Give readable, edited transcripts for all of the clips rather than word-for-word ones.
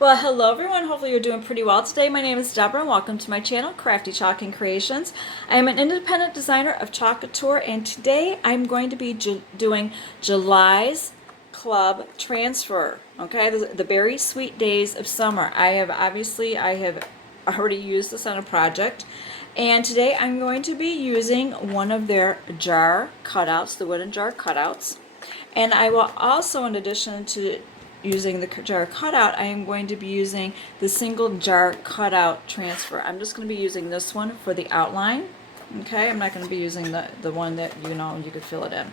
Well, hello everyone. Hopefully you're doing pretty well today. My name is Deborah and welcome to my channel, Crafty Chalk Creations. I am an independent designer of Chalk Couture, and today I'm going to be doing July's club transfer. Okay, the Berry Sweet Days of Summer. I have already used this on a project, and today I'm going to be using one of their jar cutouts, the wooden jar cutouts. And I will also, in addition to using the jar cutout, I am going to be using the single jar cutout transfer. I'm just going to be using this one for the outline. Okay, I'm not going to be using the one that you could fill it in.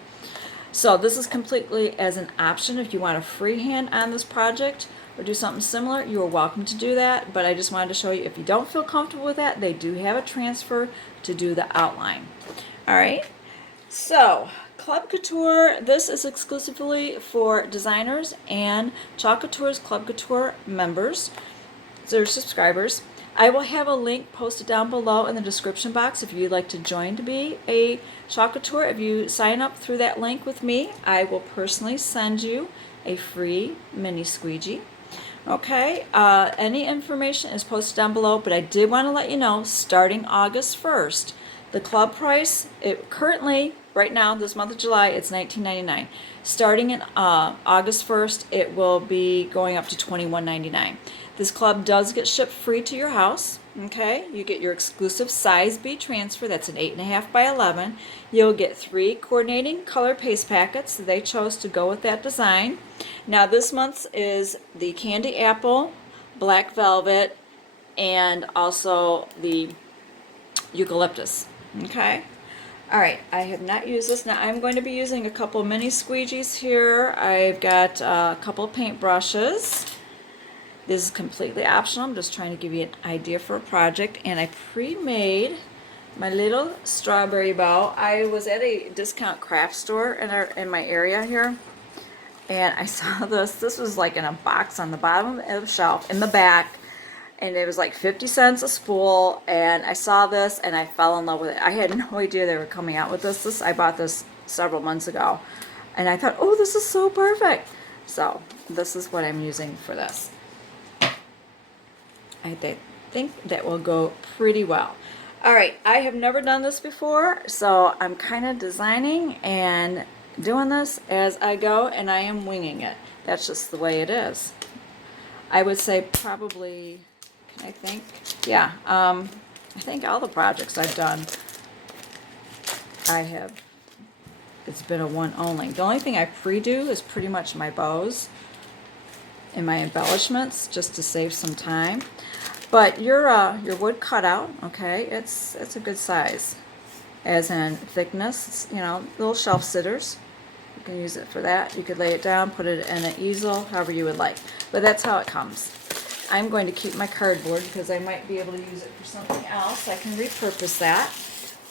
So this is completely as an option. If you want to freehand on this project or do something similar, you are welcome to do that. But I just wanted to show you, if you don't feel comfortable with that, they do have a transfer to do the outline. All right. So, Club Couture, this is exclusively for designers and Chalk Couture's Club Couture members, their subscribers. I will have a link posted down below in the description box if you'd like to join to be a Chalk Couture. If you sign up through that link with me, I will personally send you a free mini squeegee. Okay, any information is posted down below, but I did want to let you know, starting August 1st, the club price, currently, right now, this month of July, it's $19.99. Starting in August 1st, it will be going up to $21.99. This club does get shipped free to your house. Okay, you get your exclusive size B transfer. That's an 8.5 by 11. You'll get 3 coordinating color paste packets. They chose to go with that design. Now this month's is the candy apple, black velvet, and also the eucalyptus. Okay. All right, I have not used this. Now I'm going to be using a couple mini squeegees here. I've got a couple paint brushes. This is completely optional. I'm just trying to give you an idea for a project. And I pre-made my little strawberry bow. I was at a discount craft store in my area here, and I saw this. This was like in a box on the bottom of the shelf in the back, and it was like 50 cents a spool, and I saw this and I fell in love with it. I had no idea they were coming out with this. I bought this several months ago, and I thought, oh, this is so perfect. So this is what I'm using for this. I think that will go pretty well. All right, I have never done this before, so I'm kind of designing and doing this as I go, and I am winging it. That's just the way it is. I would say probably, I think all the projects I've done, it's been a one only. The only thing I pre-do is pretty much my bows and my embellishments, just to save some time. But your wood cutout, okay, it's a good size, as in thickness. It's, little shelf sitters. You can use it for that. You could lay it down, put it in an easel, however you would like. But that's how it comes. I'm going to keep my cardboard because I might be able to use it for something else. I can repurpose that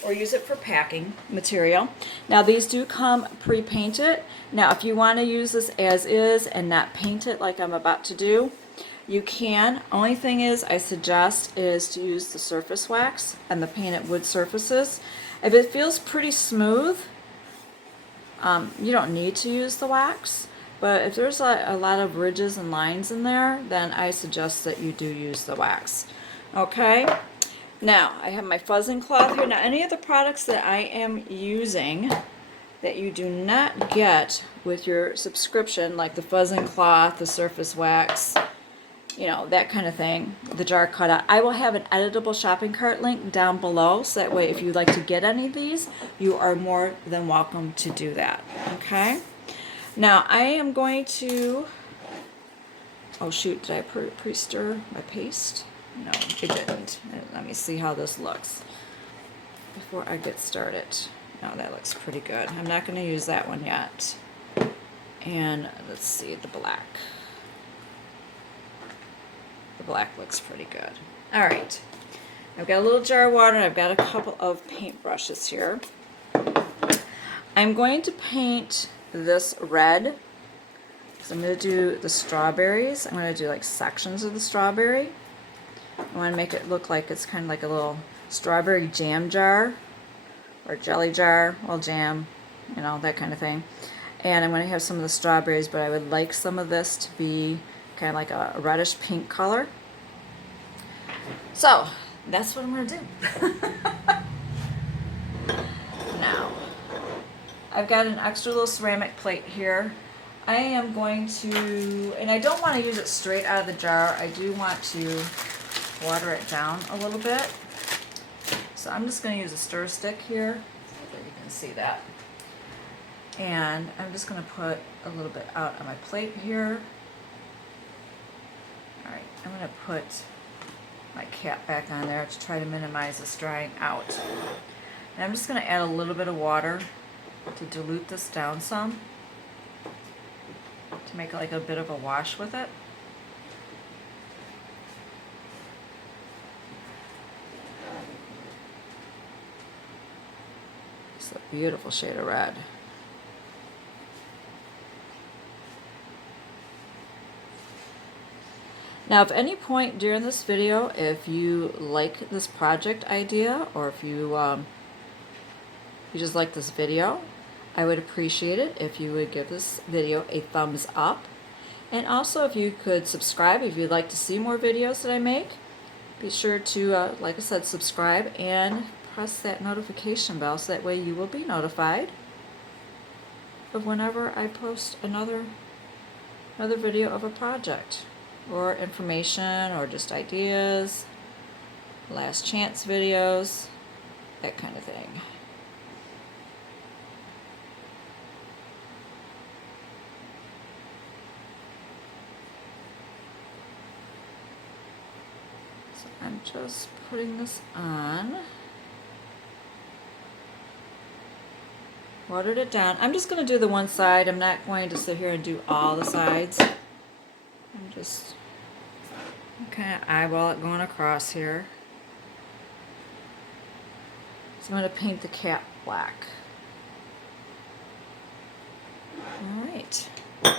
or use it for packing material. Now these do come pre-painted. Now if you want to use this as is and not paint it like I'm about to do, you can. Only thing is I suggest is to use the surface wax and the painted wood surfaces. If it feels pretty smooth, you don't need to use the wax. But if there's a lot of ridges and lines in there, then I suggest that you do use the wax. Okay? Now, I have my fuzzing cloth here. Now, any of the products that I am using that you do not get with your subscription, like the fuzzing cloth, the surface wax, that kind of thing, the jar cutout, I will have an editable shopping cart link down below, so that way if you'd like to get any of these, you are more than welcome to do that. Okay? Now I am going to, oh shoot, did I pre-stir my paste? No, I didn't. Let me see how this looks before I get started. No, that looks pretty good. I'm not going to use that one yet. And let's see, the black. The black looks pretty good. All right. I've got a little jar of water, and I've got a couple of paint brushes here. I'm going to paint this red, because I'm going to do the strawberries. I'm going to do like sections of the strawberry. I want to make it look like it's kind of like a little strawberry jam jar or jelly jar, well, jam, that kind of thing. And I'm going to have some of the strawberries, but I would like some of this to be kind of like a reddish pink color. So that's what I'm going to do. Now, I've got an extra little ceramic plate here. I am going to, and I don't want to use it straight out of the jar. I do want to water it down a little bit. So I'm just going to use a stir stick here so that you can see that. And I'm just going to put a little bit out on my plate here. Alright, I'm going to put my cap back on there to try to minimize this drying out. And I'm just going to add a little bit of water to dilute this down some, to make like a bit of a wash with it. It's a beautiful shade of red. Now, if any point during this video, if you like this project idea, or if you just like this video, I would appreciate it if you would give this video a thumbs up. And also, if you could subscribe if you'd like to see more videos that I make. Be sure to, like I said, subscribe and press that notification bell so that way you will be notified of whenever I post another video of a project, or information, or just ideas, last chance videos, that kind of thing. So I'm just putting this on. Watered it down. I'm just going to do the one side. I'm not going to sit here and do all the sides. I'm just kind of eyeball it going across here. So I'm going to paint the cap black. Alright. I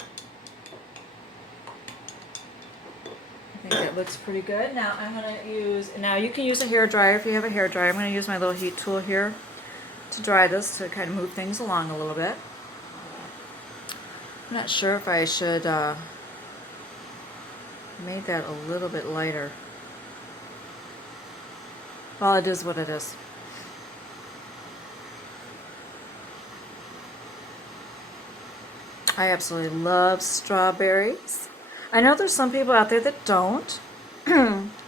think that looks pretty good. Now I'm going to use, now you can use a hair dryer if you have a hair dryer. I'm going to use my little heat tool here to dry this, to kind of move things along a little bit. I'm not sure if I should made that a little bit lighter. Well, it is what it is. I absolutely love strawberries. I know there's some people out there that don't.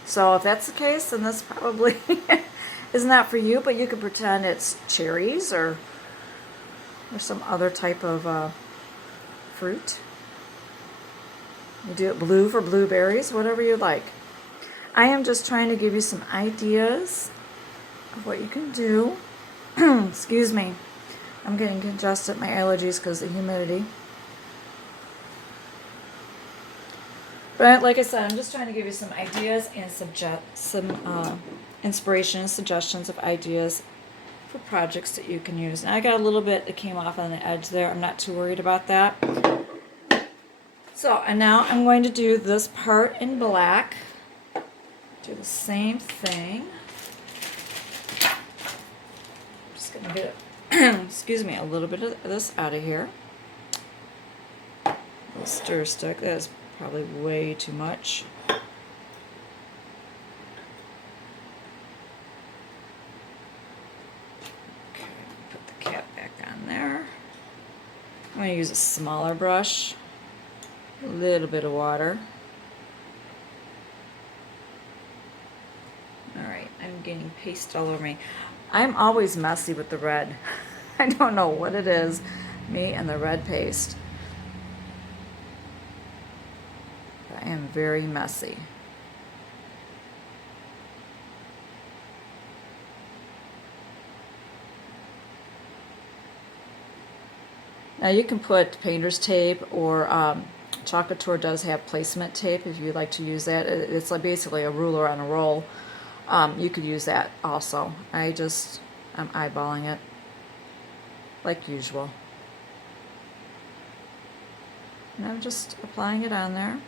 So if that's the case, then this probably is not for you, but you could pretend it's cherries or some other type of fruit. You do it blue for blueberries, whatever you like. I am just trying to give you some ideas of what you can do. Excuse me. I'm getting congested, my allergies, because of the humidity. But like I said, I'm just trying to give you some ideas and some inspiration and suggestions of ideas for projects that you can use. And I got a little bit that came off on the edge there. I'm not too worried about that. So, and now I'm going to do this part in black. Do the same thing. I'm just going to get excuse me, a little bit of this out of here. A little stir stick. That is probably way too much. Okay, put the cap back on there. I'm going to use a smaller brush. A little bit of water. Alright, I'm getting paste all over me. I'm always messy with the red. I don't know what it is. Me and the red paste. But I am very messy. Now you can put painter's tape, or Chalk Couture does have placement tape if you'd like to use that. It's like basically a ruler on a roll. You could use that also. I'm eyeballing it like usual. And I'm just applying it on there.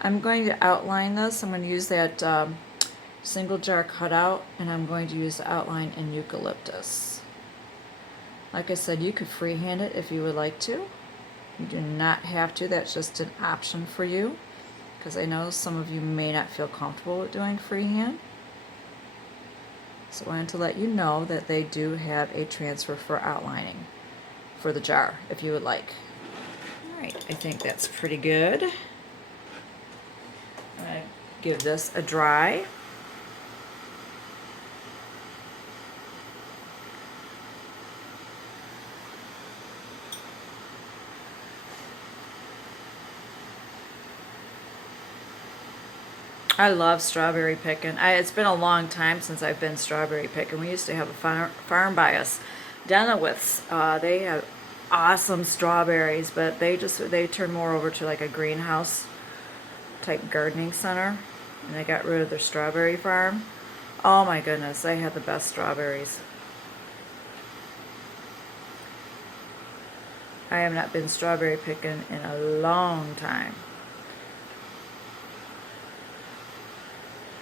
I'm going to outline this. I'm going to use that single jar cutout, and I'm going to use the outline in eucalyptus. Like I said, you could freehand it if you would like to. You do not have to. That's just an option for you, because I know some of you may not feel comfortable with doing freehand. So I wanted to let you know that they do have a transfer for outlining for the jar, if you would like. Alright, I think that's pretty good. I'm going to give this a dry. I love strawberry picking. It's been a long time since I've been strawberry picking. We used to have a farm by us, Denowitz. They have awesome strawberries, but they turned more over to like a greenhouse type gardening center, and they got rid of their strawberry farm. Oh my goodness, they had the best strawberries. I have not been strawberry picking in a long time.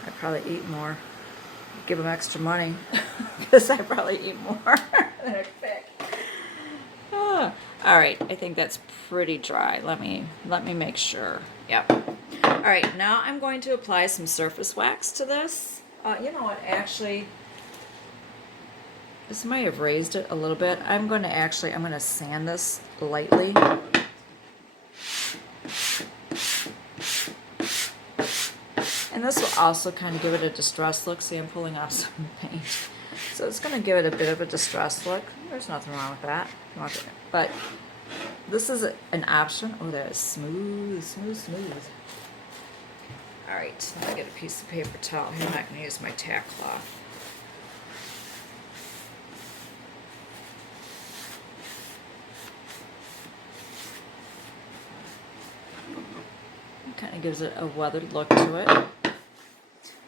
I'd probably eat more. Give them extra money, because I probably eat more than I pick. All right, I think that's pretty dry. Let me make sure. Yep. All right, now I'm going to apply some surface wax to this. You know what? Actually, this might have raised it a little bit. I'm going to sand this lightly. And this will also kind of give it a distressed look. See, I'm pulling off some paint. So it's going to give it a bit of a distressed look. There's nothing wrong with that. But this is an option. Oh, that is smooth, smooth, smooth. All right, now I get a piece of paper towel here. I'm not going to use my tack cloth. It kind of gives it a weathered look to it.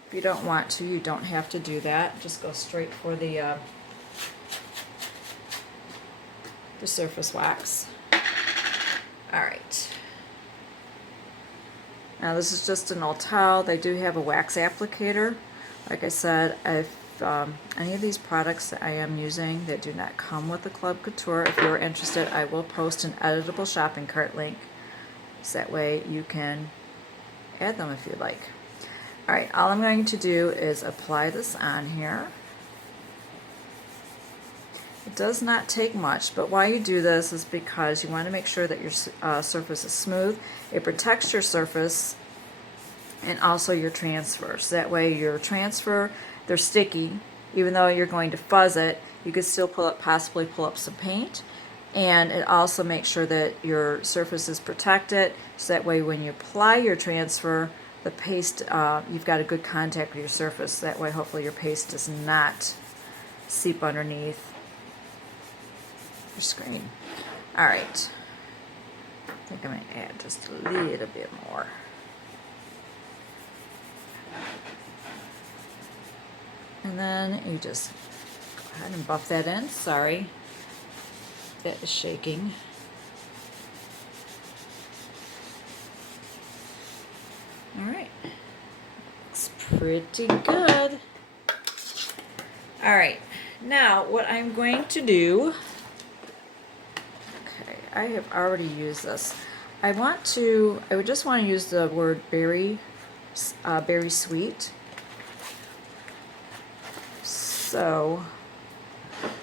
If you don't want to, you don't have to do that. Just go straight for the surface wax. All right. Now this is just an old towel. They do have a wax applicator. Like I said, if any of these products that I am using that do not come with the Club Couture, if you're interested, I will post an editable shopping cart link. So that way you can add them if you'd like. Alright, all I'm going to do is apply this on here. It does not take much, but why you do this is because you want to make sure that your surface is smooth. It protects your surface and also your transfer. So that way your transfer, they're sticky. Even though you're going to fuzz it, you could still possibly pull up some paint. And it also makes sure that your surface is protected, so that way when you apply your transfer, the paste, you've got a good contact with your surface. That way hopefully your paste does not seep underneath your screen. Alright, I think I'm going to add just a little bit more. And then you just go ahead and buff that in. Sorry, that is shaking. Alright, looks pretty good. Alright, now what I'm going to do, okay, I have already used this. I would just want to use the word berry sweet. So,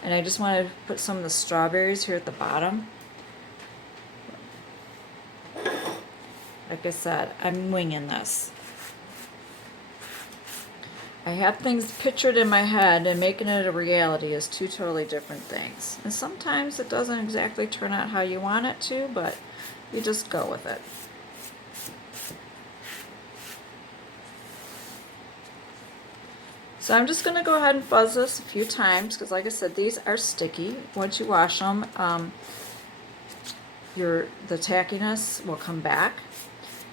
and I just want to put some of the strawberries here at the bottom. Like I said, I'm winging this. I have things pictured in my head, and making it a reality is two totally different things. And sometimes it doesn't exactly turn out how you want it to, but you just go with it. So I'm just going to go ahead and fuzz this a few times, because like I said, these are sticky. Once you wash them, the tackiness will come back.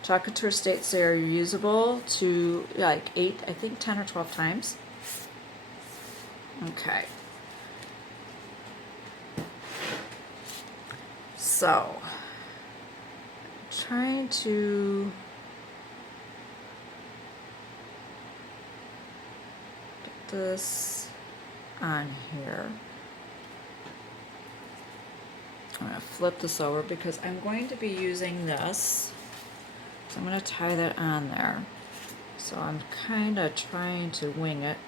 Chalk Couture states they are reusable to like 8, I think 10 or 12 times. Okay. So, I'm trying to get this on here. I'm going to flip this over because I'm going to be using this. So I'm going to tie that on there. So I'm kind of trying to wing it.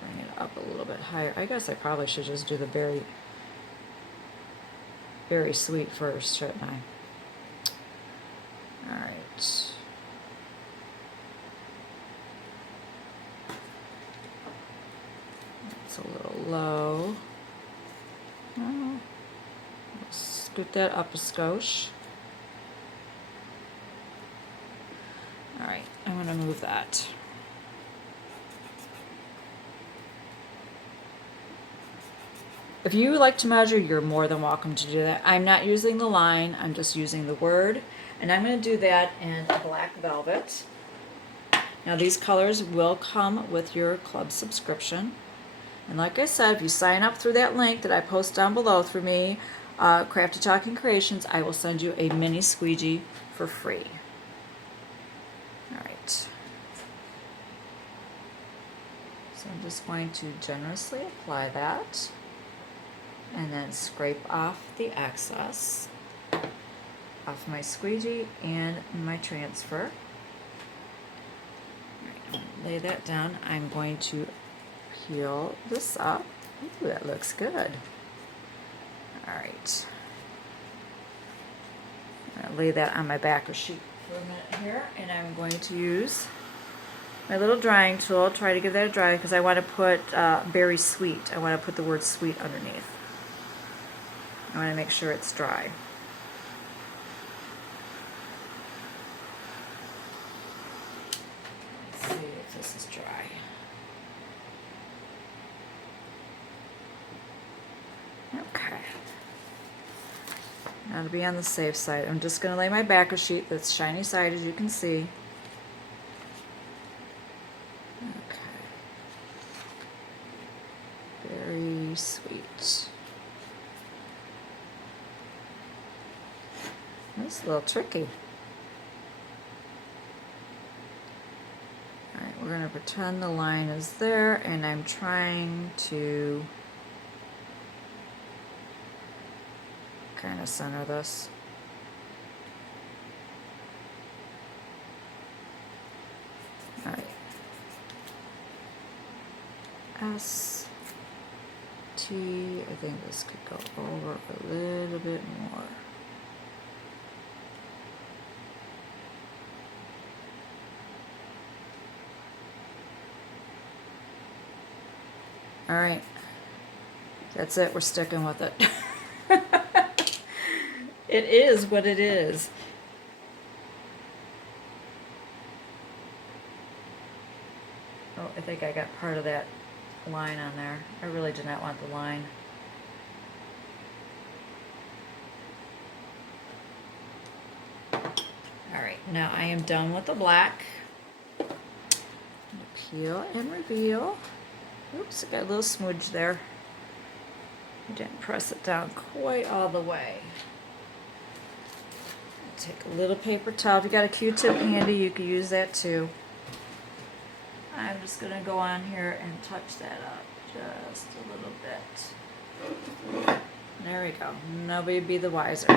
Bring it up a little bit higher. I guess I probably should just do the very sweet first, shouldn't I? All right. It's a little low. Oh. Scoot that up a skosh. All right, I'm going to move that. If you like to measure, you're more than welcome to do that. I'm not using the line, I'm just using the word. And I'm going to do that in black velvet. Now these colors will come with your club subscription. And like I said, if you sign up through that link that I post down below through me, Crafty Chalk Creations, I will send you a mini squeegee for free. All right. So I'm just going to generously apply that and then scrape off the excess off my squeegee and my transfer. All right, I'm going to lay that down. I'm going to peel this up. Ooh, that looks good. All right. I'm going to lay that on my backer sheet for a minute here, and I'm going to use my little drying tool. Try to give that a dry because I want to put berry sweet. I want to put the word sweet underneath. I want to make sure it's dry. Let's see if this is dry. Okay. Now to be on the safe side, I'm just going to lay my backer sheet that's shiny side, as you can see. Okay. Very sweet. That's a little tricky. Alright, we're going to pretend the line is there, and I'm trying to kind of center this. Alright. S, T, I think this could go over a little bit more. All right, that's it, we're sticking with it. It is what it is. Oh, I think I got part of that line on there. I really did not want the line. All right, now I am done with the black. Peel and reveal. Oops, I got a little smudge there. I didn't press it down quite all the way. Take a little paper towel. If you got a Q-tip handy, you could use that too. I'm just going to go on here and touch that up just a little bit. There we go. Nobody be the wiser. Go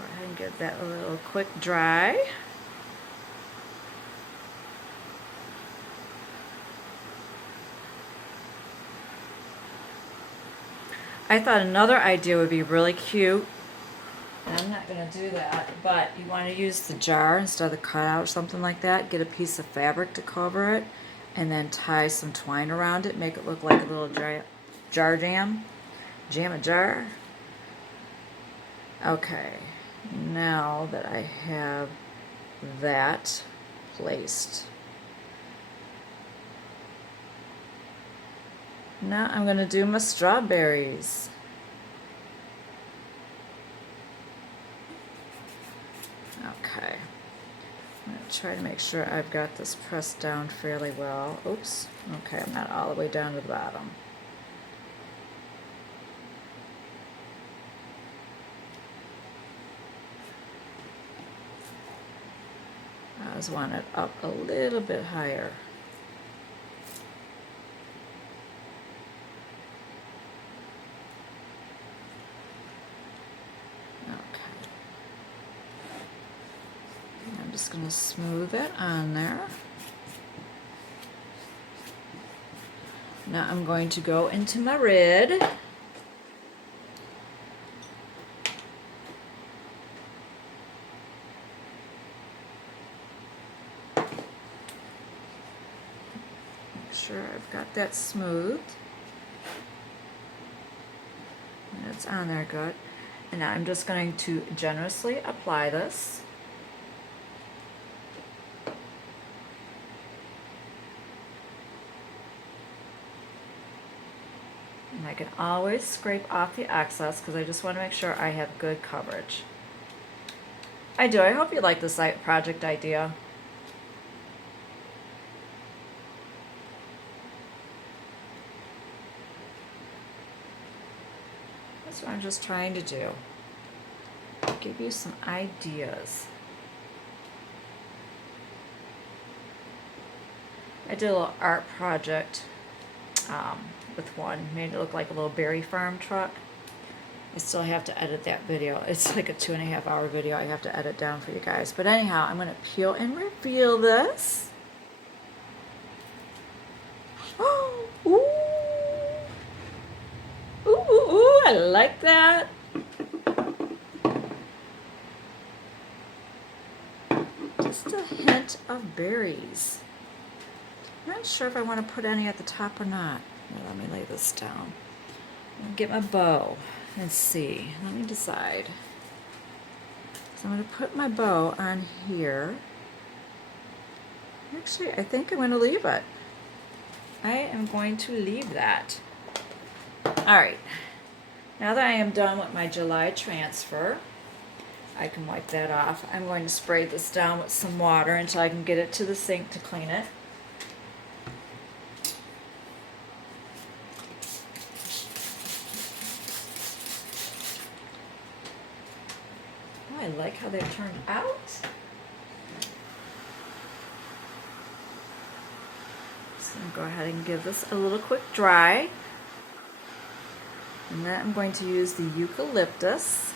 ahead and give that a little quick dry. I thought another idea would be really cute, and I'm not going to do that, but you want to use the jar instead of the cutout or something like that. Get a piece of fabric to cover it, and then tie some twine around it. Make it look like a little jar jam. Jam a jar. Okay, now that I have that placed, now I'm going to do my strawberries. Okay. I'm going to try to make sure I've got this pressed down fairly well. Oops. Okay, I'm not all the way down to the bottom. always want it up a little bit higher. Okay. I'm just going to smooth it on there. Now I'm going to go into my red. Make sure I've got that smoothed. And it's on there good. And now I'm just going to generously apply this. And I can always scrape off the excess because I just want to make sure I have good coverage. I do. I hope you like this project idea. That's what I'm just trying to do. Give you some ideas. I did a little art project with one, made it look like a little berry farm truck. I still have to edit that video. It's like a 2.5 hour video I have to edit down for you guys. But anyhow, I'm going to peel and reveal this. Oh, ooh. Ooh, ooh, ooh, I like that. Just a hint of berries. Not sure if I want to put any at the top or not. Let me lay this down. Get my bow and see. Let me decide. So I'm going to put my bow on here. Actually, I think I'm going to leave it. I am going to leave that. Alright. Now that I am done with my July transfer, I can wipe that off. I'm going to spray this down with some water until I can get it to the sink to clean it. I like how they turned out. So I'm going to go ahead and give this a little quick dry. And then I'm going to use the eucalyptus.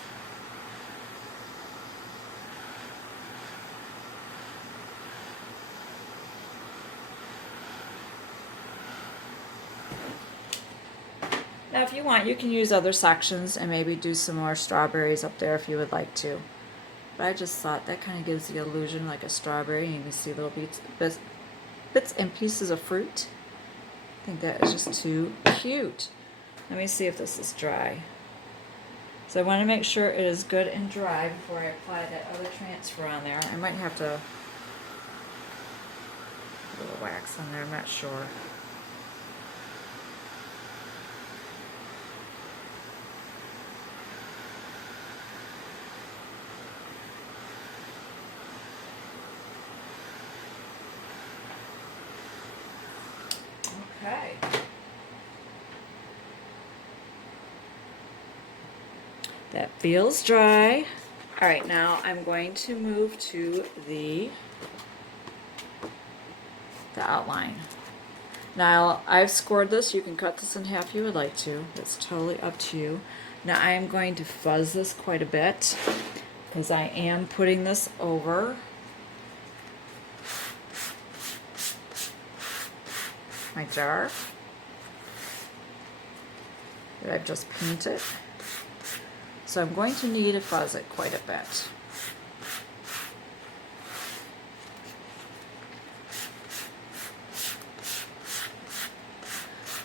Now if you want, you can use other sections and maybe do some more strawberries up there if you would like to. But I just thought that kind of gives the illusion like a strawberry, and you can see little bits and pieces of fruit. I think that is just too cute. Let me see if this is dry. So I want to make sure it is good and dry before I apply that other transfer on there. I might have to put a little wax on there, I'm not sure. Okay. That feels dry. All right, now I'm going to move to the outline. Now I've scored this. You can cut this in half if you would like to. It's totally up to you. Now I am going to fuzz this quite a bit because I am putting this over my jar that I've just painted. So I'm going to need to fuzz it quite a bit.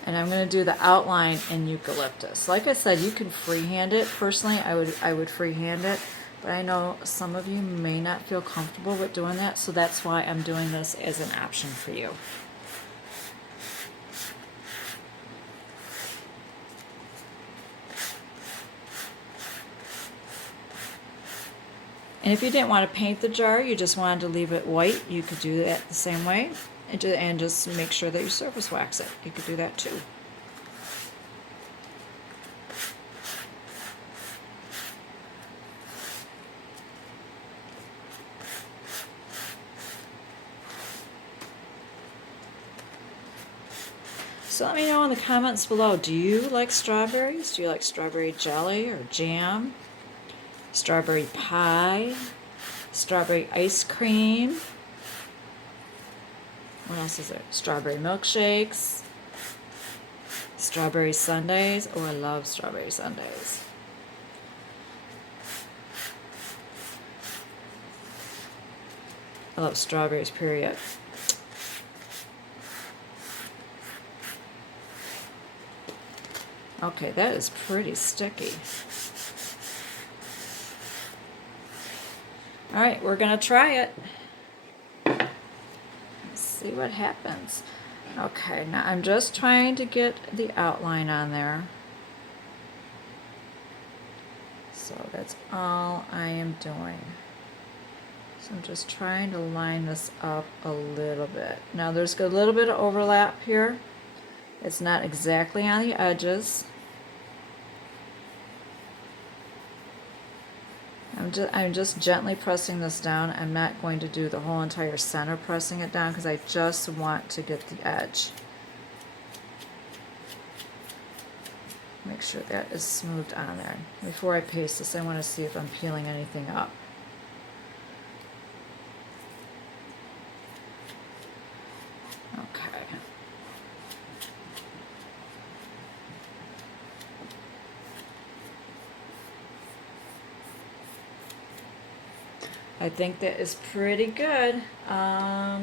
And I'm going to do the outline in eucalyptus. Like I said, you can freehand it. Personally, I would freehand it, but I know some of you may not feel comfortable with doing that, so that's why I'm doing this as an option for you. And if you didn't want to paint the jar, you just wanted to leave it white, you could do that the same way. And just make sure that you surface wax it. You could do that too. So let me know in the comments below, do you like strawberries? Do you like strawberry jelly or jam? Strawberry pie? Strawberry ice cream? What else is there? Strawberry milkshakes? Strawberry sundaes? Oh, I love strawberry sundaes. I love strawberries, period. Okay, that is pretty sticky. All right, we're gonna try it. Let's see what happens. Okay, now I'm just trying to get the outline on there. So that's all I am doing. So I'm just trying to line this up a little bit. Now there's a little bit of overlap here. It's not exactly on the edges. I'm just gently pressing this down. I'm not going to do the whole entire center pressing it down because I just want to get the edge. Make sure that is smoothed on there. Before I paste this, I want to see if I'm peeling anything up. Okay. I think that is pretty good. Oh, I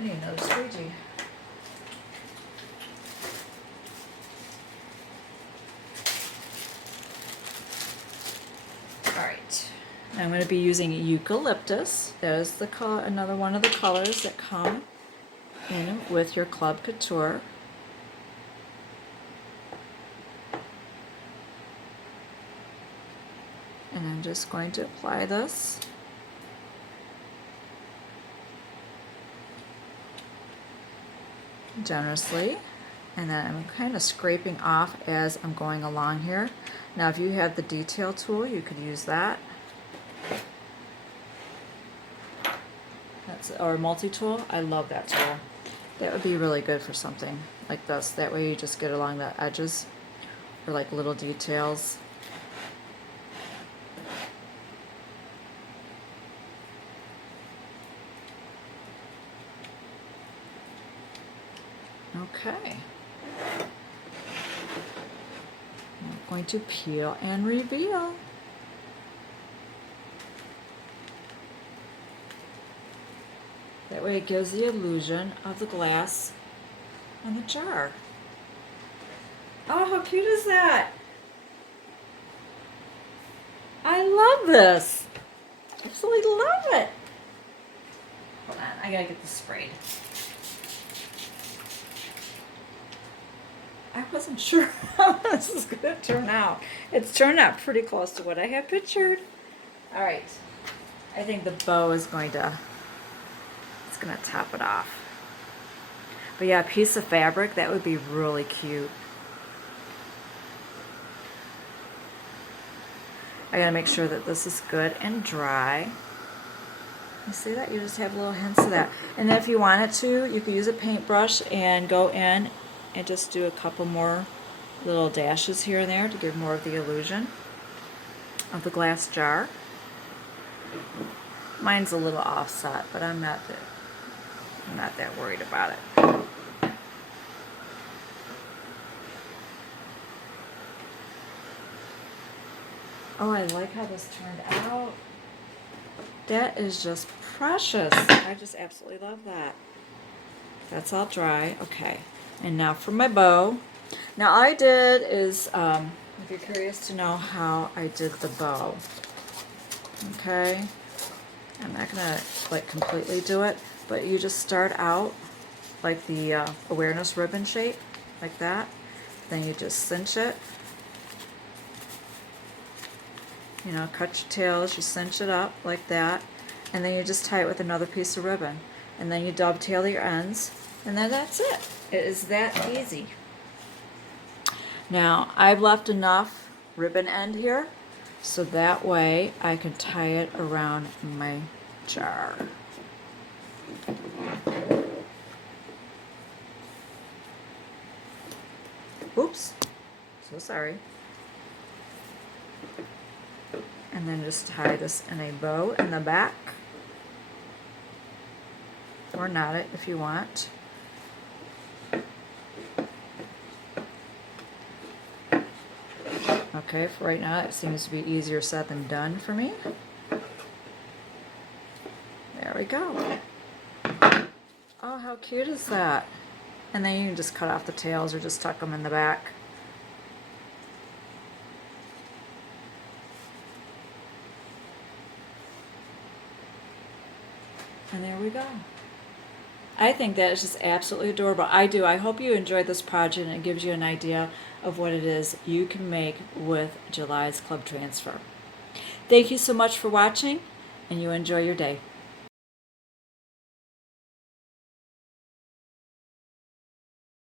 need another squeegee. All right, I'm going to be using eucalyptus. That is the color, another one of the colors that come in with your Club Couture. And I'm just going to apply this. Generously. And then I'm kind of scraping off as I'm going along here. Now if you have the detail tool, you could use that. Or multi-tool. I love that tool. That would be really good for something like this. That way you just get along the edges or like little details. Okay. I'm going to peel and reveal. That way it gives the illusion of the glass on the jar. Oh, how cute is that? I love this. Absolutely love it. Hold on, I gotta get this sprayed. I wasn't sure how this is going to turn out. It's turned out pretty close to what I had pictured. All right. I think the bow is going to, it's going to top it off. But yeah, a piece of fabric, that would be really cute. I got to make sure that this is good and dry. You see that? You just have little hints of that. And then if you wanted to, you could use a paintbrush and go in and just do a couple more little dashes here and there to give more of the illusion of the glass jar. Mine's a little offset, but I'm not that worried about it. Oh, I like how this turned out. That is just precious. I just absolutely love that. That's all dry. Okay. And now for my bow. Now all I did is, if you're curious to know how I did the bow, okay, I'm not gonna like completely do it, but you just start out like the awareness ribbon shape, like that. Then you just cinch it. You know, cut your tails, you cinch it up like that, and then you just tie it with another piece of ribbon. And then you dovetail your ends, and then that's it. It is that easy. Now, I've left enough ribbon end here, so that way I can tie it around my jar. Oops, so sorry. And then just tie this in a bow in the back, or knot it if you want. Okay, for right now it seems to be easier said than done for me. There we go. Oh, how cute is that? And then you can just cut off the tails or just tuck them in the back. And there we go. I think that is just absolutely adorable. I do. I hope you enjoyed this project and it gives you an idea of what it is you can make with July's Club Transfer. Thank you so much for watching, and you enjoy your day.